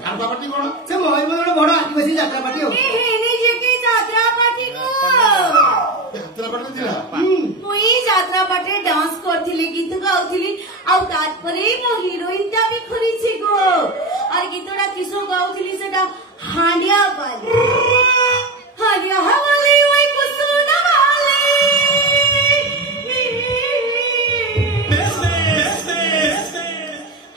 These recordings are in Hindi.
झारपा पार्टी कौन से मयूरभंज बड़ आदिवासी यात्रा पार्टी हो यात्रा पार्टी यात्रा पार्टी थिला मुई यात्रा पार्टी डांस करथिली गीत गाउथिली आउ तारपरे मो हीरोइन ता भी खरीछि गो और गीतडा किसो गाउथिली सेटा हांडिया वाली हांडिया वाली ओई कुसुना वाली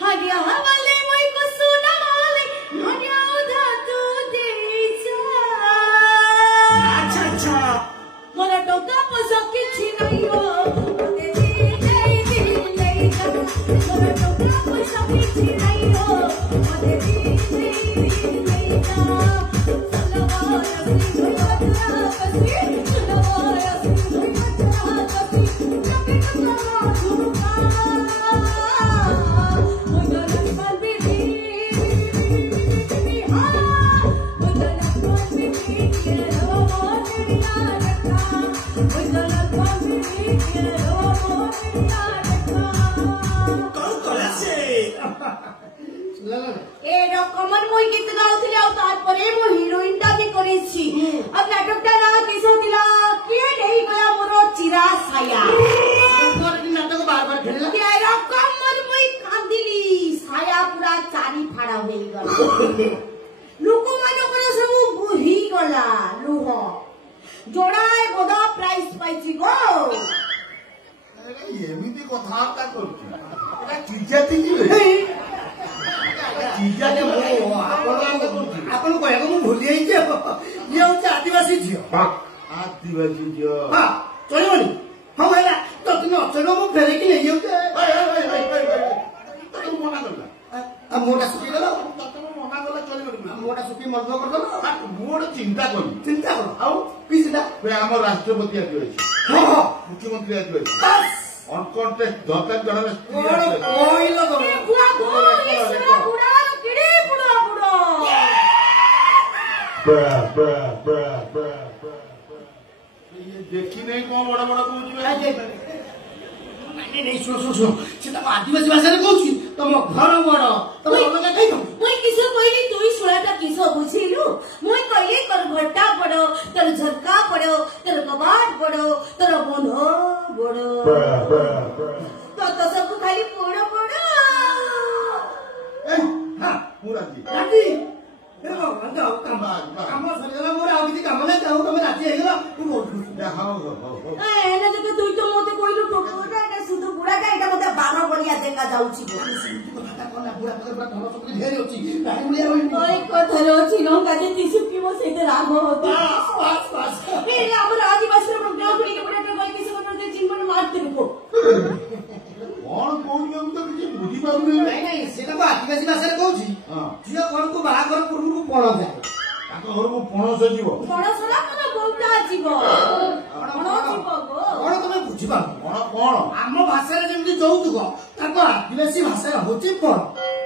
हांडिया वाली ओई कुसुना वाली हांडिया उधा तू दे जा अच्छा मोला टोका पसा किछि नहीं हो मते दे ले जा मोला टोका पसा किछि नहीं हो मते दे ले जा सलवा रसी भोला कसी सलवा रसी भोला कसी जके कमा झुका मोला लक्ष्मण बीबी हां मोला लक्ष्मण बीबी के रो मोरिया रखा मोला लक्ष्मण बीबी के रो मोरिया रखा कौन कला से ए रकमर मोई गीत गाउथिली आ तारपरे मो हीरोइन ता भी करेछि अब नाटकटा ना किसो दिला के नहीं गया मोरो चिरा साया नाटक बार बार खेलला के रकमर मोई कांदिली साया पूरा चारी फाड़ा होई गला लोक मानकर सब बुही गला लुह जोड़ाए गोदा प्राइस पाइछि गो एमिति कथाबार्ता करछि एटा किजाति कि किजाति वो आपन कहको मु भूली जाई जे ये होचे आदिवासी झियो आदिवासी जो हां चलिबनी हम हैला तो तुम अचलो मु फेरे कि नहीं होचे तू मना करला आ मोटा सुखी गला तू मना करला चलिबनी मोटा सुखी मर्द कर दला मोर चिंता करी चिंता करो आउ की चिंता बे हमर राष्ट्रपति आदि अछि हां हां मुख्यमंत्री आदि अछि बस अनकॉन्टेस्ट दरकार जणने कोई लगो बुआ बुआ बुड़ा किड़े बुड़ा बुड़ा ये देखी नहीं कौन बड़ा बड़ा कहूची नहीं नहीं सुनो सीता आदिवासी भाषा रे कहूची तुम घर बड़ तुम अलग कहि दो मुई किसो कहली तुई सुळाटा किसो बुझिलु मुई कहली तोर घट्टा पड़ो तोर झरका पड़ो तोर कबाट पड़ो तोर बंधो बड़ो तो सब खाली पड़ो पड़ो ए हां पूरा जी राती ए भगवान जाओ काम सरिगला मोर आउ किछि काम नै जाऊ तमे राती हेगला तू बोल हां हो ए ना जके तुई तो मते कहलु टोकोटा एटा सुधु बुड़ाटा एटा मते बानो बलिया देखा जाउची कथा कोना पूरा पूरा धन सब ढेर होची काहे मुलिया रोई ओई कथर अछि न काजे तिसु की मो सेते राग होता बस ए हमर आदिवासी रो प्रोग्राम के बुड़ाटा बोल किसी को तो जिन मारते को कौन कहूची हम तो किछि बुझी पाउ नहीं नहीं सेटा को आदिवासी भाषा रे कहूची हां झियो घर को बाहागर पूर्व को पड़ जाए ताको घर को पणस जीव पणस ना कोन बोलता जीव पणस जीव गो कौन तुम बुझी पा कौन आम भाषा रे जेमति যৌতুক ताको आदिवासी भाषा रे होची पड़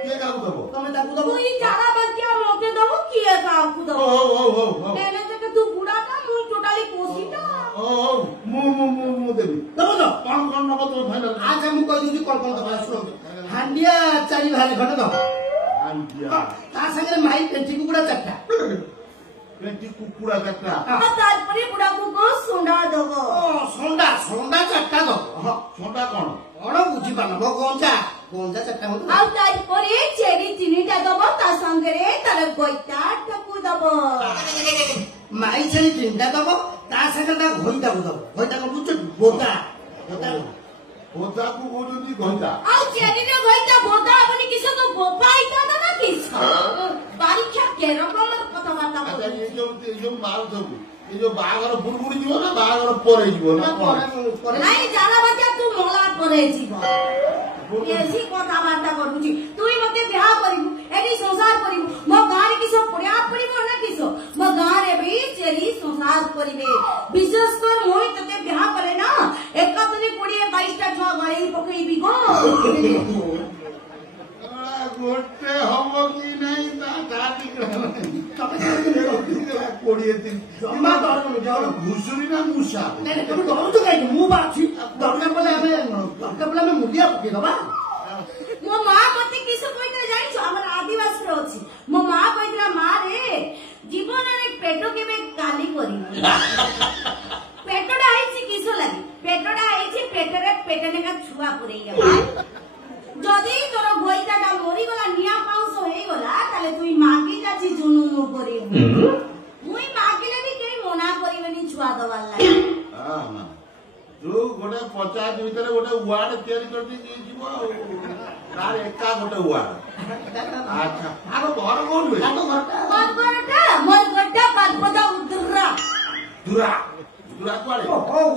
के काऊ दबो तमे ताको दबो तुई जाना बतिया मते दबो किए काऊ दबो ओ मैंने जके तू बुड़ा का मु टोटली कोसीटा मु देबी दबो तो कौन नबो तो फाइनल आज हम कह दूची कौन दबा सुनो हांडिया चारि भाले खंड दबो आंटिया ता संगे माई पेंटी कुकुड़ा चट्टा पेटी कुकुड़ा काटा आ तारपरे बुड़ा को सोंडा दबो ओ सोंडा चट्टा दबो हां छोटा कौन कौन बुझी पानो गंजा चट्टा हो आ तारपरे चेरी तीनटा दबो ता संगे रे तार गोइटा टकु दबो माई छेरी तीनटा दबो ता संगे ता घोइटा दबो घोइटा को बुझ बोता होता को वो जो दी घंटा आ चेरी रे गोइटा बोता अपनी किसे को गोपाइता ना किस बारीक्षा के रकम कथा बाता अच्छा ये जो माल सब ये जो बागर बुड़बुड़ी जीव ना बागर परे जीव ना कौन नहीं जाना बच्चा तू मोला परे जीव ऐसी कथा बाता करूची तुई मते बियाह करिबु एनी संसार करिबु मो गारे किसो पड़िया पड़िबो ना किसो मो गारे भी चेरी संसार करिबे विशेष कर मोई तते बियाह करे ना एकतने 20-22 टा छुआ गाड़ी पकईबी गो गोटे हम कि नहीं ता काटी कोड़िए दिन जमा डर जाओ घुसुरी ना मुसा नहीं तुम डर तो काई मु बाछि दरकार पले हमें मुलिया पके दबा मो मां मते किसो कोइते जानि छ हमर आदिवासी रो छी मो ମୁଇଁ ମାଗିଲେ ବି କେହି ମନା କରିବେନି ଛୁଆ ଦବାର ଲାଗି। ତୁ ଗୋଟେ 50 ଭିତରେ ଗୋଟେ ୱାର୍ଡ ତିଆରି କରିଦେଇ ଯିବ ଆଉ ତାର ଏକା ଗୋଟେ ୱାର୍ଡ। ଆଚ୍ଛା ଆଗ ଘର କୋଉଠି? ମୋର ଘରଟା ପାର୍ବତ ଉଦ୍ରା ଦୁରା ଦୁରା କୁଆଡେ?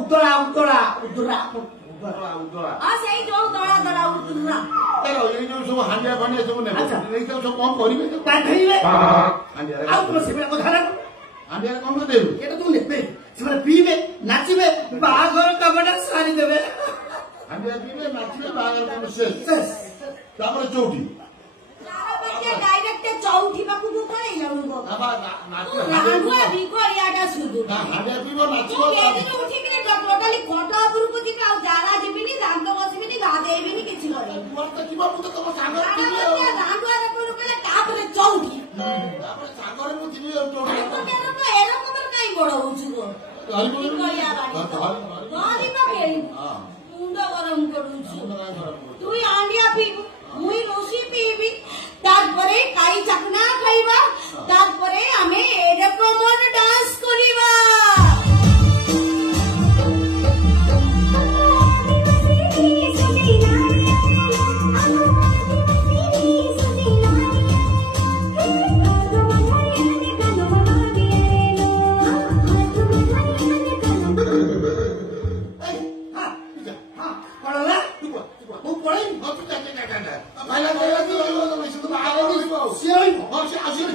ଉତ୍ତରା ଉତ୍ତରା ଉଦ୍ରା ଉଦଳା ଉଦଳା। ସେଇ ଯୋଉ ଦଳା ଦଳା ଉଦ୍ରା ଏଇ ଯୋଉ ସବୁ ହାଣ୍ଡିଆ ଫାଣ୍ଡିଆ ସବୁ ନେବେ ଏଇ ସବୁ କଣ କରିବେ? ଗାଧେଇବେ ହାଣ୍ଡିଆରେ ଆଉ ତୁମ ସେଭଳିଆ କଥା ନା ହାଣ୍ଡିଆରେ କଣ କରିଦେବେ? এটা তুমি নেবে ସେମାନେ ପିଇବେ ନାଚିବେ ବାହାଘର କାମଟା ସାରିଦେବେ। ହାଣ୍ଡିଆ ପିଇବେ ନାଚିବେ ବାହାଘର କାମ ଶେଷ। ତାପରେ ଚଉଠି ଡାଇରେକ୍ଟ ଚଉଠି ପାଖକୁ ପଳେଇଲା ରାଣ୍ଡୁଆ ଭିକରିଆଟା ସୁଧୁ ହାଣ୍ଡିଆ ପିଇବ ନାଚିବ। ଉଠିକିନି ଟୋଟାଲି ଖଟ ଉପରକୁ ଯିବି ଆଉ ଜାରା ଯିବିନି ଦାନ୍ତ ବସିବିନି ଗାଧେଇବିନି କିଛି କରିବିନି। ରାଣ୍ଡୁଆ କହିଲେ ତାପରେ ଚଉଠି ସାଙ୍ଗରେ ମୁଁ ଯିବି ଏରକମର କାଇଁ ବଡ ହଉଛୁ ମୁଣ୍ଡ ଗରମ କରୁଛୁ। তুই আন্ডিয়া পিবি মুই লস্যি পিবি তারপরে কাই চাকনা খাইবা তারপরে আমি এরকম ডান্স করিবা।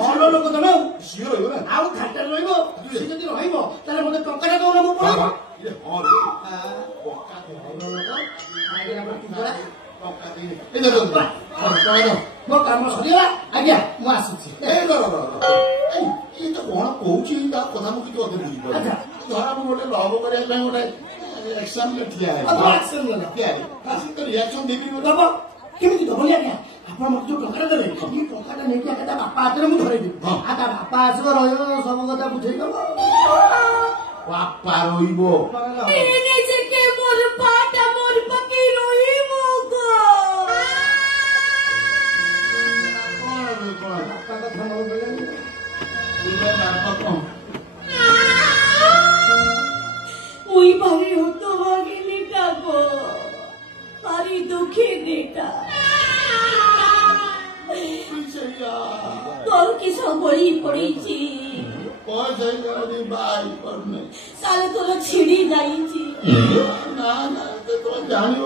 ଭଲ ଲୋକ ତମେ ଆଉ ଖାଟାରେ ରହିବ ଯଦି ରହିବ ତାହେଲେ ମତେ ଟଙ୍କାଟା ଦଉନ ମୁଁ ପଳେଇବ। ମୋ କାମ ସରିଗଲା ଆଜ୍ଞା ମୁଁ ଆସୁଛି। ଏଇ ତ କଣ କହୁଛି ତା କଥା ମୁଁ କିଛି ଅଧେ ବୁଝିପାରୁଛି। ଧରା ମୁଁ ଗୋଟେ ଲଭ କରିବା ପାଇଁ ଗୋଟେ ଆକ୍ସନରେ ଠିଆ ରିଆକ୍ସନ ଦେବି ଦବ କେମିତି ଦବନି ଆଜ୍ଞା? ଆପଣ ମତେ ଯୋଉ ଟଙ୍କାଟା ଦେବେ ଏଇ ଟଙ୍କାଟା ନେଇକି ତା ବାପା ହାତରେ ମୁଁ ଧରେଇଦେବି ଆଉ ତା ବାପା ଆସିବ ରହିବ ସବୁ କଥା ବୁଝେଇଦବ। ବାପା ରହିବ মুই ভারি হতো ভাগিনীটা গো ভারি দুঃখিনীটা তোর কি সবই পড়েছি তাহলে তোর ছিড়ি যাইছি জানিব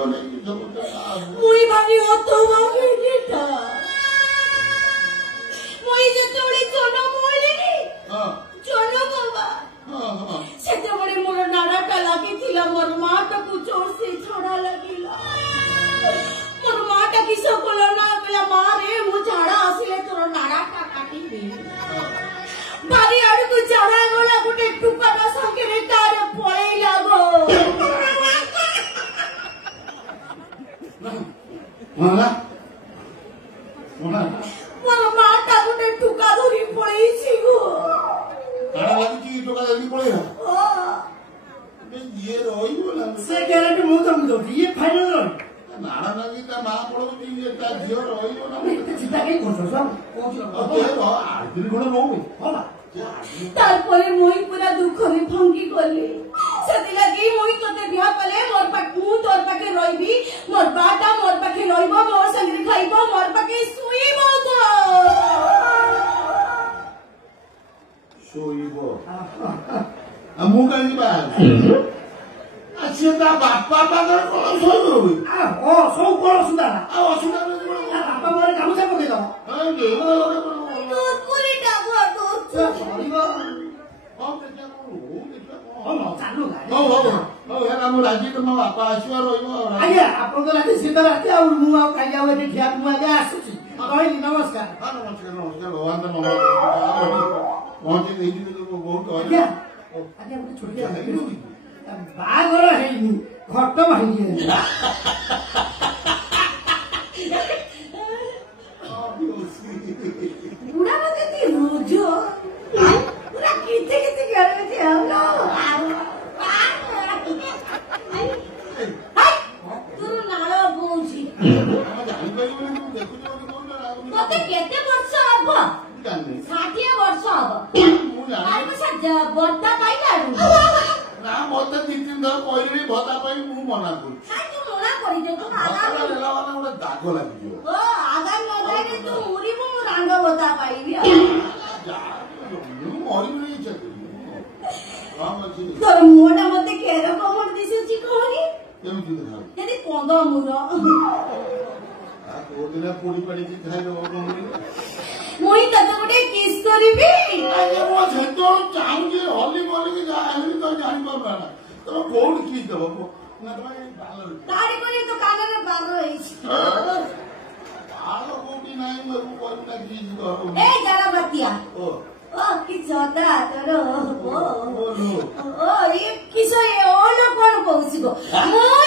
মুই ভারি হতো ভাগিনীটা মুই যেতବେଳେ জন্ম হলিনি জন্ম বাবা ସେତେବେଳେ ମୋର ନାଡ଼ାଟା ଲାଗିଥିଲା ମୋର ମାଟାକୁ ଜୋରସେ ଝାଡ଼ା ଲାଗିଲା। ମୋର ମାଟା କିସ କଲା ନା କହିଲା ମା ରେ ମୁଁ ଝାଡ଼ା ଆସିଲେ ତୋର ନାଡ଼ାଟା କାଟିବି। ବାରି ଆଡକୁ ଝାଡ଼ା ଗଲା ଗୋଟେ ଟୁକାଟା ସାଙ୍ଗରେ ତାର ପଳେଇଲା ଗୋ। ମୋର ମାଟା ଗୋଟେ ଟୁକା ଧରି ପଳେଇଛି ଗୋ। ସେ ଗ୍ୟାରେଣ୍ଟି ମୁଁ ତମକୁ ଦଉଛି ଇଏ ଫାଇନାଲ ରହିବ। ନାଳ ଲାଗି ତା ମା ପଳଉଛି ତା ଝିଅ ରହିବ ନା ଚିନ୍ତା କାହିଁ କରୁଛ তারপরে মুই পুরা দুঃখরে ভাঙ্গি গলি সেদিলাগি মুই তোতে বিয়া কলে মু তোর পাখে রইবি মোর বাটা মোর পাখে রইব মোর সঙ্গে খাইব মোর পাখে শুইব গো ଶୋଇବ ମୁଁ କାହିଁକି ବାହା ସିଏ ତା ବାପା ପାଖରେ କଣ ଶୋଇବ ସବୁ କଣ ଅସୁବିଧା ଆଉ ଅସୁବିଧା ବାପା ମୋର ଗାମୁଛା ପକେଇଦବ ମୁଁ ରାଜି ମୋ ବାପା ଆସିବ ରହିବ ଆଜ୍ଞା ଆପଣ ତ ରାଜି ସିଏ ତ ରାତି ଆଉ ମୁଁ ଆଉ କାଲି ଆଉ ଏଠି ଠିଆ ମୁଁ ଆଜ୍ଞା ଆସୁଛି କହିଲି ନମସ୍କାର ନମସ୍କାର ନମସ୍କାର ଭଗବାନ ପହଞ୍ଚି ଦେଇଯିବେ ବହୁତ ଆଜ୍ଞା ଆଜ୍ଞା ଗୋଟେ ଛୋଟିଆ ବାହାଘର ହେଇନି ଖଟ ଭାଙ୍ଗି বুড়া মধ্যে কি রুজো পুরা কিতে কিতে গেছে আমরা তোর নাড় বউছি তোতে কেতে বর্ষ হব 60 বর্ষ হব ଭତ୍ତା ପାଇଁ ମୁଁ ମନା କରୁଛି। ନାଇଁ ତୁ ମନା କରିଦେ ତୁ ଭତ୍ତା ନେଲା ମାନେ ଗୋଟେ ଦାଗ ଲାଗିଯିବ। ଆଗାମୀ ଅଧ୍ୟାୟରେ ତୁ ମୁରିବୁ ମୁଁ ରାଣ୍ଡ ଭତ୍ତା ପାଇବି ଆଉ। ମୁଁ ମରିବି ଇଚ୍ଛା କରିବି। କଣ ଅଛି ତୋର ମୁହଁଟା ମତେ କେର କମର ଦିଶୁଛି କହନି କେମିତି ଦେଖା ଯଦି କନ୍ଦ ମୁର କୋଉଦିନ ପୋଡି ପାଡିକି ଖାଇଦବ ମୁଇଁ ତତେ ଗୋଟେ କିସ୍ କରିବି। ମୁଁ ସେତେବେଳେ ଚାହୁଁଛି ହଲି ମଲିକି ଯାହା ହେଲି ତ ଜାଣିପାରୁନା ତମେ କୋଉଠି କିସ୍ ଦବ ତାରି କରି ତୋ କାନରେ ବାଗ ହେଇଛି। ବାଳ କୋଉଠି ନାହିଁ ମୁଁ କହିବି ନା କିସ୍ ଦବ ଏ ଜାରା ବାତିଆ ଓ କି ଜଦା ତୋର ଏ କିସ ଏ ଓଲ କଣ କହୁଛି ଗୋ ମୁଁ